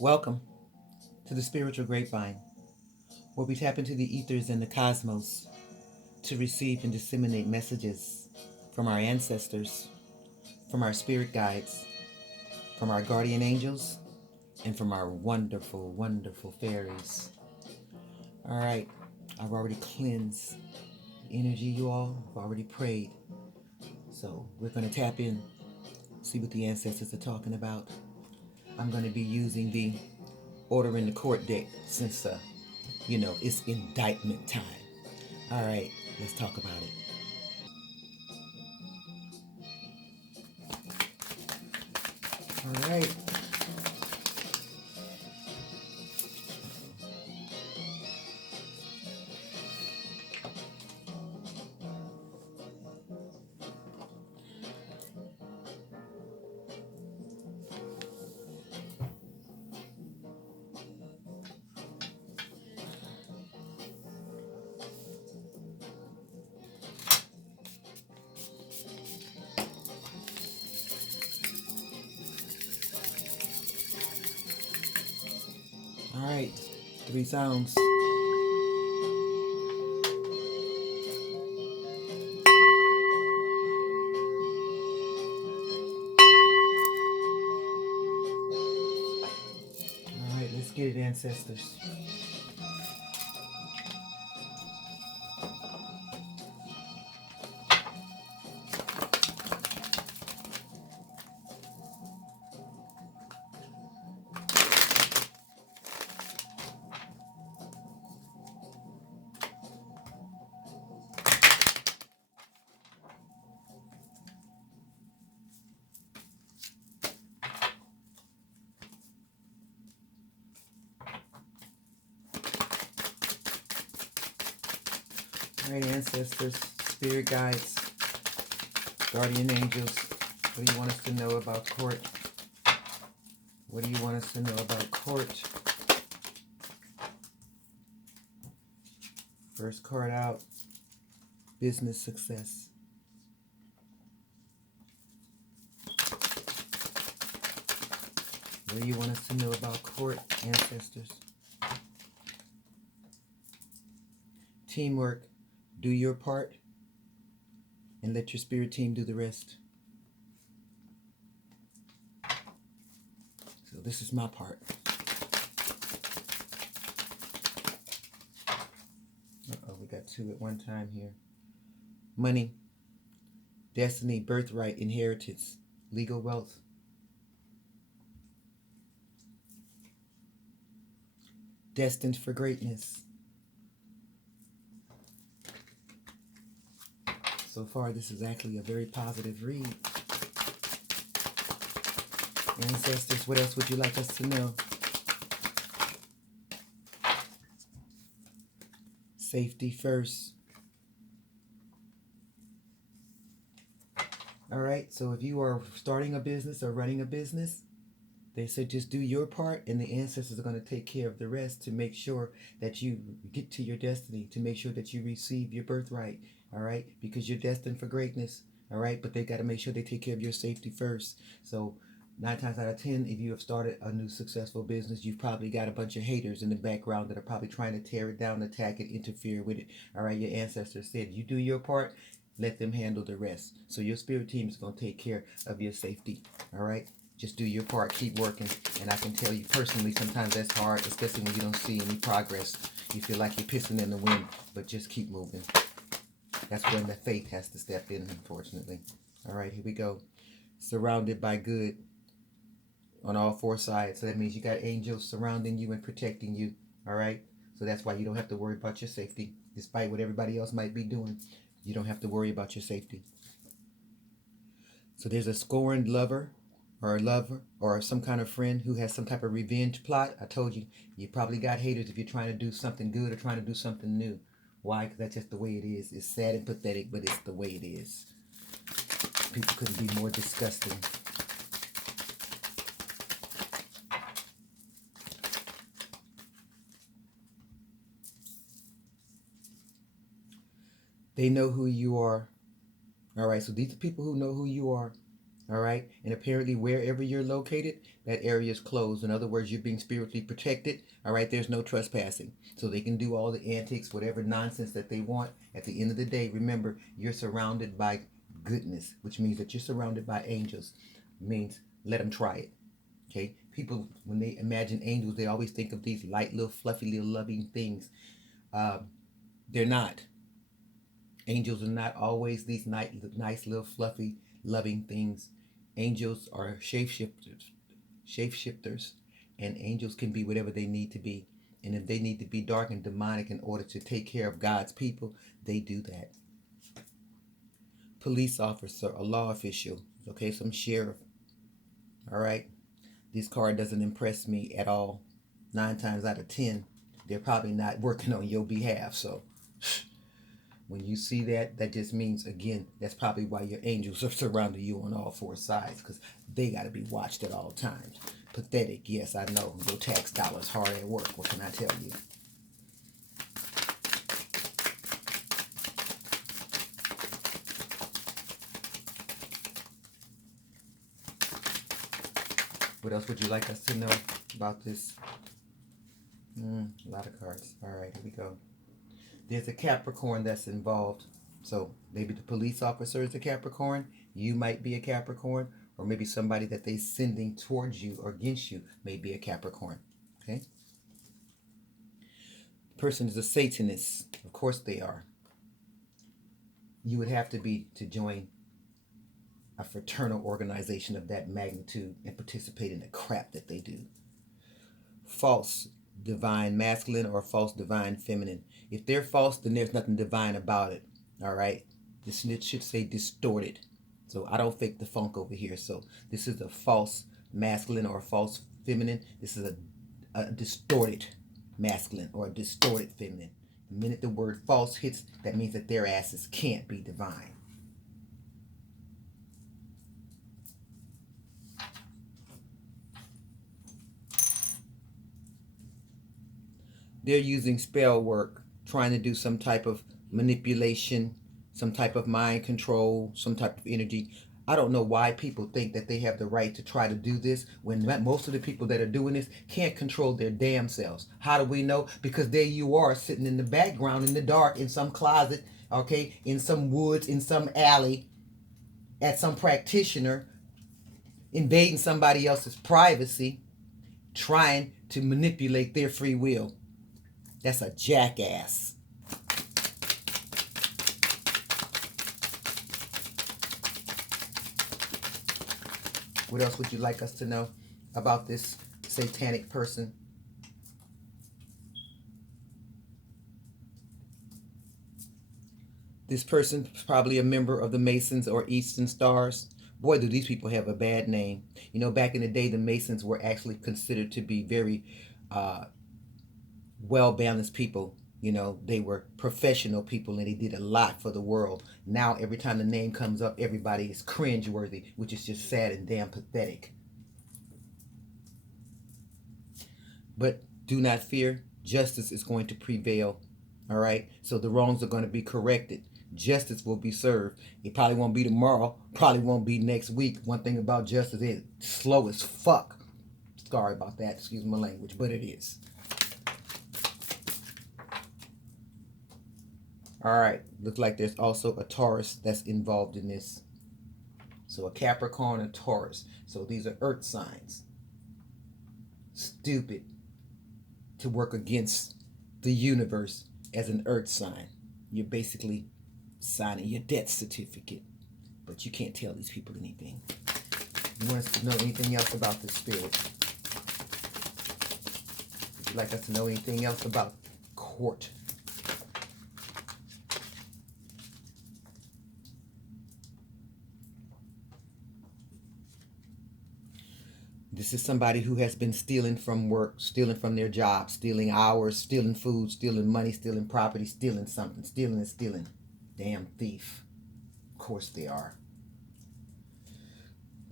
Welcome to the Spiritual Grapevine, where we tap into the ethers and the cosmos to receive and disseminate messages from our ancestors, from our spirit guides, from our guardian angels, and from our wonderful, wonderful fairies. All right, I've already cleansed the energy, you all. I've already prayed. So we're going to tap in, see what the ancestors are talking about. I'm going to be using the Order in the Court deck since, it's indictment time. All right, let's talk about it. All right. All right. Three sounds. All right, let's get it, ancestors. All right, ancestors, spirit guides, guardian angels. What do you want us to know about court? What do you want us to know about court? First card out, business success. What do you want us to know about court, ancestors? Teamwork, do your part and let your spirit team do the rest. So this is my part. Uh-oh, we got two at one time here. Money, destiny, birthright, inheritance, legal wealth. Destined for greatness. So far, this is actually a very positive read. Ancestors, what else would you like us to know? Safety first. All right, so if you are starting a business or running a business, they said just do your part and the ancestors are going to take care of the rest to make sure that you get to your destiny, to make sure that you receive your birthright, all right? Because you're destined for greatness, all right? But they got to make sure they take care of your safety first. So 9 times out of 10, if you have started a new successful business, you've probably got a bunch of haters in the background that are probably trying to tear it down, attack it, interfere with it, all right? Your ancestors said you do your part, let them handle the rest. So your spirit team is going to take care of your safety, all right? Just do your part, keep working. And I can tell you personally, sometimes that's hard, especially when you don't see any progress. You feel like you're pissing in the wind, but just keep moving. That's when the faith has to step in, unfortunately. All right, here we go. Surrounded by good on all 4 sides. So that means you got angels surrounding you and protecting you. All right? So that's why you don't have to worry about your safety. Despite what everybody else might be doing, you don't have to worry about your safety. So there's a scorned lover or a lover or some kind of friend who has some type of revenge plot. I told you, you probably got haters if you're trying to do something good or trying to do something new. Why? Because that's just the way it is. It's sad and pathetic, but it's the way it is. People couldn't be more disgusting. They know who you are. All right, so these are people who know who you are. All right. And apparently, wherever you're located, that area is closed. In other words, you're being spiritually protected. All right. There's no trespassing. So they can do all the antics, whatever nonsense that they want. At the end of the day, remember, you're surrounded by goodness, which means that you're surrounded by angels. It means let them try it. Okay. People, when they imagine angels, they always think of these light, little, fluffy, little loving things. They're not. Angels are not always these nice little fluffy loving things. Angels are shapeshifters, and angels can be whatever they need to be. And if they need to be dark and demonic in order to take care of God's people, they do that. Police officer, a law official, okay, some sheriff. All right, this card doesn't impress me at all. 9 times out of 10, they're probably not working on your behalf. So when you see that, that just means, again, that's probably why your angels are surrounding you on all 4 sides, because they got to be watched at all times. Pathetic, yes, I know. Your tax dollars hard at work. What can I tell you? What else would you like us to know about this? A lot of cards. All right, here we go. There's a Capricorn that's involved. So maybe the police officer is a Capricorn. You might be a Capricorn. Or maybe somebody that they're sending towards you or against you may be a Capricorn. Okay? The person is a Satanist. Of course they are. You would have to be to join a fraternal organization of that magnitude and participate in the crap that they do. False divine masculine or false divine feminine. If they're false, then there's nothing divine about it. All right? This should say distorted. So I don't fake the funk over here. So this is a false masculine or a false feminine. This is a distorted masculine or a distorted feminine. The minute the word false hits, that means that their asses can't be divine. They're using spell work, trying to do some type of manipulation, some type of mind control, some type of energy. I don't know why people think that they have the right to try to do this when most of the people that are doing this can't control their damn selves. How do we know? Because there you are sitting in the background in the dark in some closet, okay, in some woods, in some alley, at some practitioner, invading somebody else's privacy, trying to manipulate their free will. That's a jackass. What else would you like us to know about this satanic person? This person is probably a member of the Masons or Eastern Stars. Boy, do these people have a bad name. You know, back in the day, the Masons were actually considered to be very well-balanced people. You know, they were professional people and they did a lot for the world. Now, every time the name comes up, everybody is cringeworthy, which is just sad and damn pathetic. But do not fear. Justice is going to prevail. All right? So the wrongs are going to be corrected. Justice will be served. It probably won't be tomorrow. Probably won't be next week. One thing about justice is slow as fuck. Sorry about that. Excuse my language, but it is. All right, looks like there's also a Taurus that's involved in this. So a Capricorn and Taurus. So these are earth signs. Stupid to work against the universe as an earth sign. You're basically signing your death certificate. But you can't tell these people anything. You want us to know anything else about the spirit? Would you like us to know anything else about court? This is somebody who has been stealing from work, stealing from their job, stealing hours, stealing food, stealing money, stealing property, stealing something, stealing and stealing. Damn thief. Of course they are.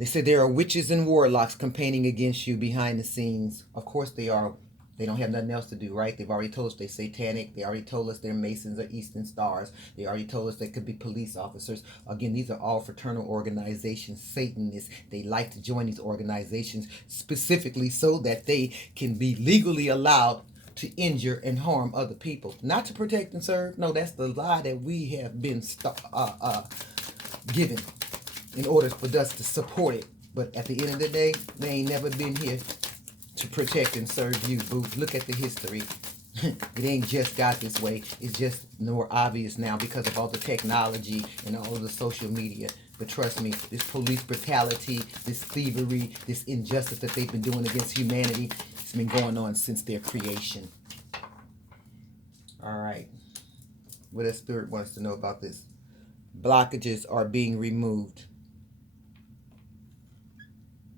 They said there are witches and warlocks campaigning against you behind the scenes. Of course they are. They don't have nothing else to do, right? They've already told us they're satanic. They already told us they're Masons or Eastern Stars. They already told us they could be police officers. Again, these are all fraternal organizations, Satanists. They like to join these organizations specifically so that they can be legally allowed to injure and harm other people. Not to protect and serve. No, that's the lie that we have been given in order for us to support it. But at the end of the day, they ain't never been here to protect and serve you, boo. Look at the history. It ain't just got this way. It's just more obvious now because of all the technology and all of the social media. But trust me, this police brutality, this thievery, this injustice that they've been doing against humanity, it's been going on since their creation. All right. What does Spirit wants to know about this? Blockages are being removed.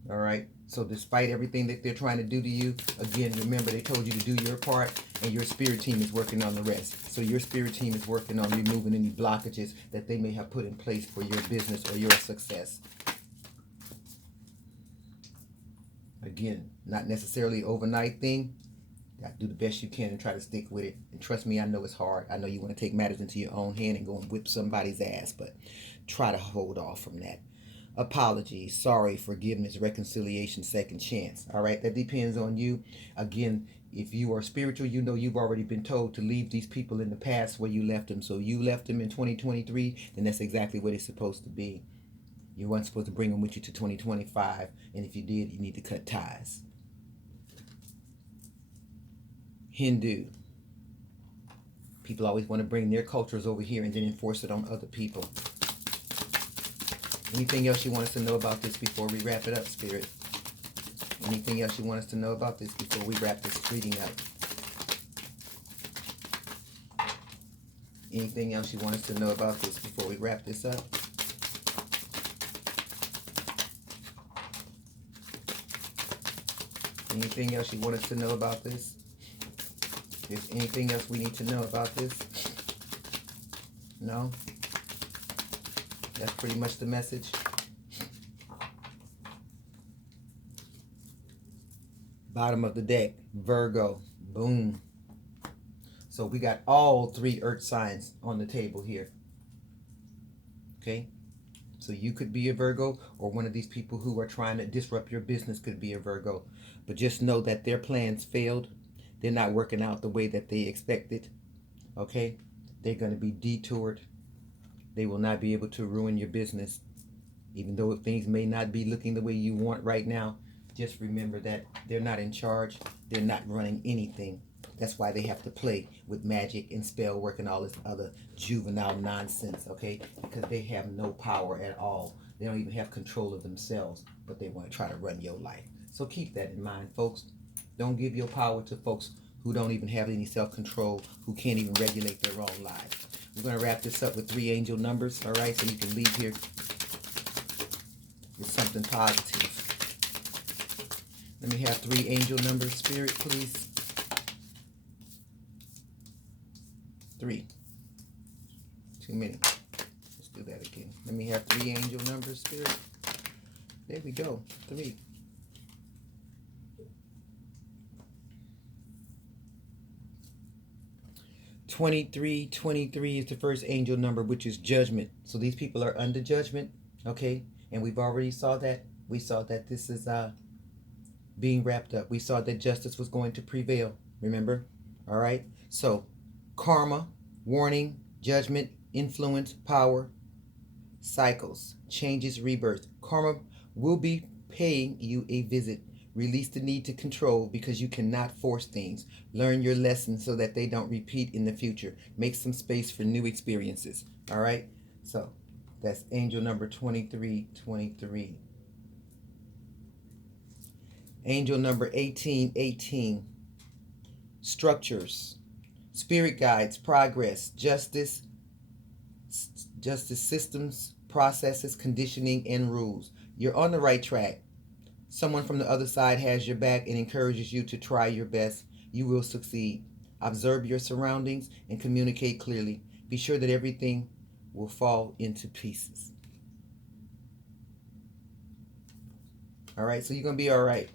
All right. So despite everything that they're trying to do to you, again, remember they told you to do your part and your spirit team is working on the rest. So your spirit team is working on removing any blockages that they may have put in place for your business or your success. Again, not necessarily overnight thing. You got to do the best you can and try to stick with it. And trust me, I know it's hard. I know you want to take matters into your own hand and go and whip somebody's ass, but try to hold off from that. Apology, sorry, forgiveness, reconciliation, second chance. All right, that depends on you. Again, if you are spiritual, you know you've already been told to leave these people in the past where you left them. So you left them in 2023, then that's exactly what it's supposed to be. You weren't supposed to bring them with you to 2025, and if you did, you need to cut ties. Hindu. People always want to bring their cultures over here and then enforce it on other people. Anything else you want us to know about this before we wrap it up, Spirit? Anything else you want us to know about this before we wrap this reading up? Anything else you want us to know about this before we wrap this up? Anything else you want us to know about this? Is there anything else we need to know about this? No? That's pretty much the message. Bottom of the deck, Virgo. Boom. So we got all three earth signs on the table here. Okay? So you could be a Virgo, or one of these people who are trying to disrupt your business could be a Virgo. But just know that their plans failed. They're not working out the way that they expected. Okay? They're going to be detoured. They will not be able to ruin your business. Even though things may not be looking the way you want right now, just remember that they're not in charge. They're not running anything. That's why they have to play with magic and spell work and all this other juvenile nonsense, okay? Because they have no power at all. They don't even have control of themselves, but they want to try to run your life. So keep that in mind, folks. Don't give your power to folks who don't even have any self-control, who can't even regulate their own lives. We're going to wrap this up with 3 angel numbers, all right? So you can leave here with something positive. Let me have 3 angel numbers, Spirit, please. 3. Too many. Let's do that again. Let me have 3 angel numbers, Spirit. There we go. 3. 23 is the first angel number, which is judgment. So these people are under judgment, okay? And we've already saw that. We saw that this is being wrapped up. We saw that justice was going to prevail, remember? All right? So karma, warning, judgment, influence, power, cycles, changes, rebirth. Karma will be paying you a visit. Release the need to control because you cannot force things. Learn your lessons so that they don't repeat in the future. Make some space for new experiences. All right? So that's angel number 23. Angel number 18. Structures, spirit guides, progress, justice systems, processes, conditioning, and rules. You're on the right track. Someone from the other side has your back and encourages you to try your best. You will succeed. Observe your surroundings and communicate clearly. Be sure that everything will fall into pieces. All right, so you're going to be all right.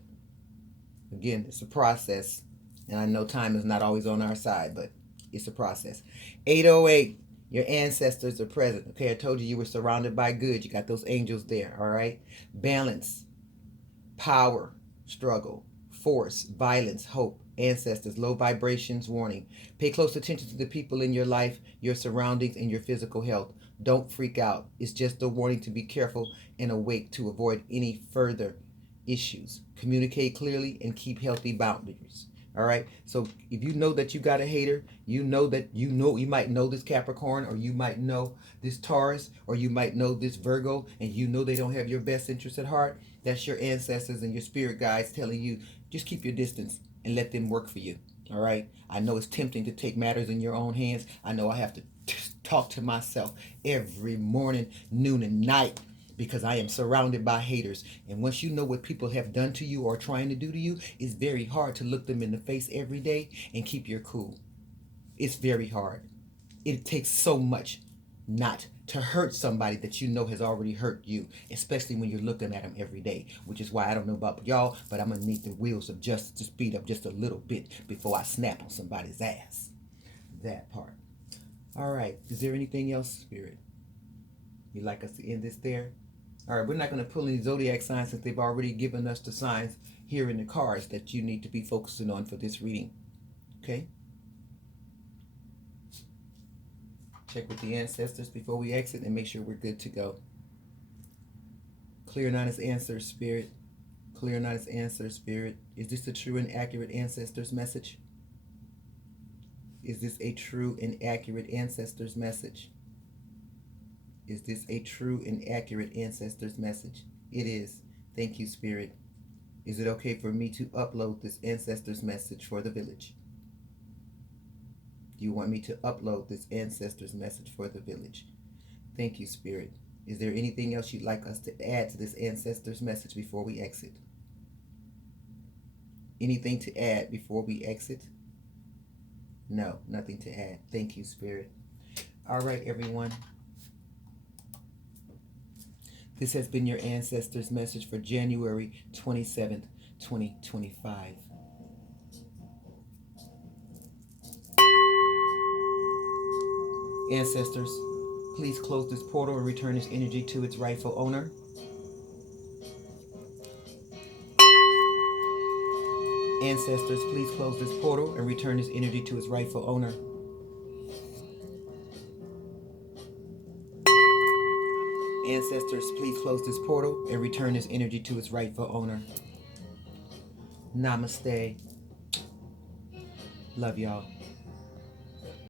Again, it's a process. And I know time is not always on our side, but it's a process. 808, your ancestors are present. Okay, I told you you were surrounded by good. You got those angels there, all right? Balance, power, struggle, force, violence, hope, ancestors, low vibrations, warning. Pay close attention to the people in your life, your surroundings, and your physical health. Don't freak out. It's just a warning to be careful and awake to avoid any further issues. Communicate clearly and keep healthy boundaries. All right. So if you know that you got a hater, you know that you might know this Capricorn, or you might know this Taurus, or you might know this Virgo, and you know they don't have your best interest at heart. That's your ancestors and your spirit guides telling you just keep your distance and let them work for you. All right. I know it's tempting to take matters in your own hands. I know I have to talk to myself every morning, noon, and night, because I am surrounded by haters. And once you know what people have done to you or trying to do to you, it's very hard to look them in the face every day and keep your cool. It's very hard. It takes so much not to hurt somebody that you know has already hurt you, especially when you're looking at them every day, which is why I don't know about y'all, but I'm going to need the wheels of justice to speed up just a little bit before I snap on somebody's ass. That part. All right. Is there anything else, Spirit? You'd like us to end this there? All right, we're not going to pull any zodiac signs since they've already given us the signs here in the cards that you need to be focusing on for this reading. Okay? Check with the ancestors before we exit and make sure we're good to go. Clear and honest answer, Spirit. Clear and honest answer, Spirit. Is this a true and accurate ancestors message? Is this a true and accurate ancestors message? Is this a true and accurate ancestors message? It is. Thank you, Spirit. Is it okay for me to upload this ancestors message for the village? Do you want me to upload this ancestors message for the village? Thank you, Spirit. Is there anything else you'd like us to add to this ancestors message before we exit? Anything to add before we exit? No, nothing to add. Thank you, Spirit. All right, everyone. This has been your ancestors message for January 27th, 2025. Ancestors, please close this portal and return this energy to its rightful owner. Ancestors, please close this portal and return this energy to its rightful owner. Ancestors, please close this portal and return this energy to its rightful owner. Namaste. Love y'all.